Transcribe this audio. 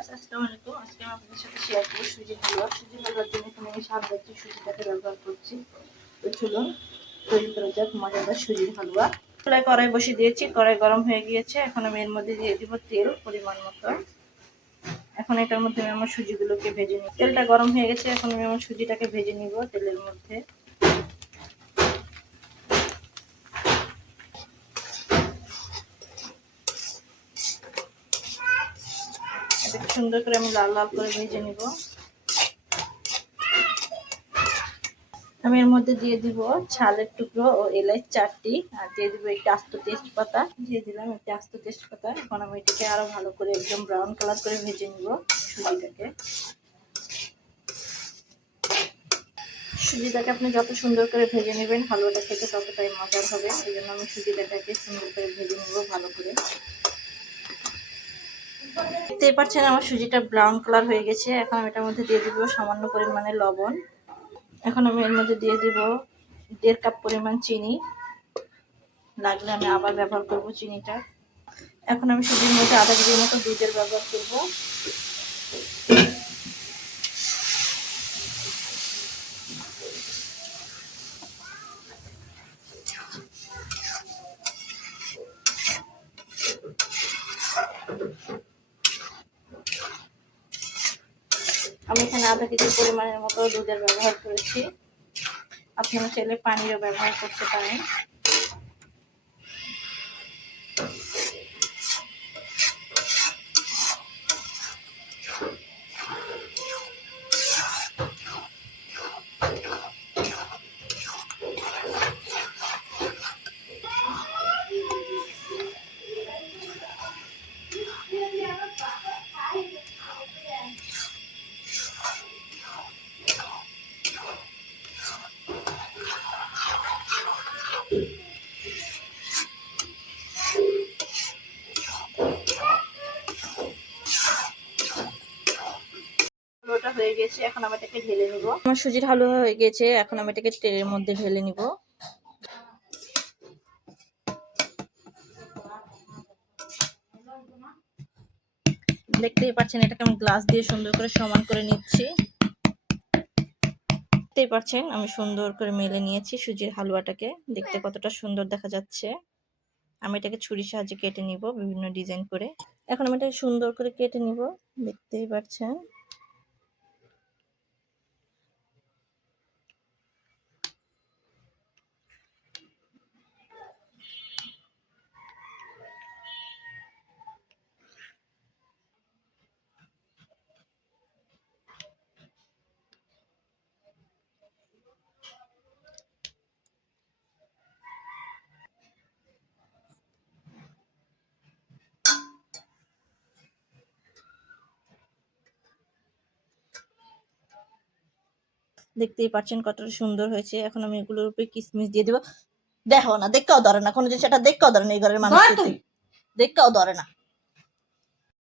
Viewers, আসসালামু আলাইকুম। আজকে আমি আপনাদের সাথে শেয়ার করব সুজির হালুয়া। সুজির হালুয়ার জন্য এখানে আমি 7 বাটি সুজিটাকে ব্যবহার করছি। তো চলুন তৈরি করা যাক মজাদার সুজির হালুয়া। চুলায় কড়াই বসিয়ে দিয়েছি, কড়াই গরম হয়ে গিয়েছে। এখন আমি এর মধ্যে দিয়ে দিব তেল পরিমাণ মতো। এখন এটার মধ্যে আমি আমার সুজিগুলোকে ভেজে নিই। তেলটা গরম হয়ে গেছে, এখন আমি আমার সুজিটাকে ভেজে নিব তেলের মধ্যে। এটাকে সুন্দর করে আমি লাল লাল করে ভেজে নিব। আমি এর মধ্যে দিয়ে দিব ছালের টুকরো ও এলাচ 4টি, আর দিয়ে দিব একটি আস্ত তেজপাতা। দিয়ে দিলাম একটি আস্ত তেজপাতা। এখন আমি এটাকে আরো ভালো করে একদম ব্রাউন কালার করে ভেজে নিব সুজিটাকে আপনি যত সুন্দর করে ভেজে নেবেন হালুয়াটা খেতে ততটাই মজার হবে। এই জন্য আমি সুজিটাকে সুন্দর করে ভেজে নিব ভালো করে। দেখতেই পাচ্ছেন আমার সুজিটা ব্রাউন কালার হয়ে গেছে। এখন আমি এটার মধ্যে দিয়ে দিব সামান্য পরিমাণে লবণ। এখন আমি এর মধ্যে দিয়ে দিব 1.5 কাপ পরিমাণ চিনি, লাগলে আমি আবার ব্যবহার করব চিনিটা। এখন আমি সুজির মধ্যে আধা কেজির মতো দুধের ব্যবহার করব। আমি এখানে আধা কেজি পরিমাণের মতো দুধের ব্যবহার করেছি। আপনারা চাইলে পানিরও ব্যবহার করতে পারেন। হালুয়াটা হয়ে গেছে, এখন আমি এটাকে ঢেলে নিব। আমার সুজির হালুয়া হয়ে গেছে, এখন আমি এটাকে ট্রের মধ্যে ঢেলে নিব। দেখতেই পাচ্ছেন এটাকে আমি গ্লাস দিয়ে সুন্দর করে সমান করে নিচ্ছি। দেখতেই পাচ্ছেন আমি সুন্দর করে মেলে নিয়েছি সুজির হালুয়াটাকে। দেখতে কতটা সুন্দর দেখা যাচ্ছে। আমি এটাকে ছুরির সাহায্যে কেটে নিব বিভিন্ন ডিজাইন করে। এখন আমি এটাকে সুন্দর করে কেটে নিব, দেখতেই পাচ্ছেন। দেখতেই পাচ্ছেন কতটা সুন্দর হয়েছে। এখন আমি এগুলোর উপরে কিশমিশ দিয়ে দিব। দেখো না, দেখতেও ধরে না কোনো জিনিস, এটা দেখতেও ধরে না। এই ঘরের মানুষ দেখতেও ধরে না।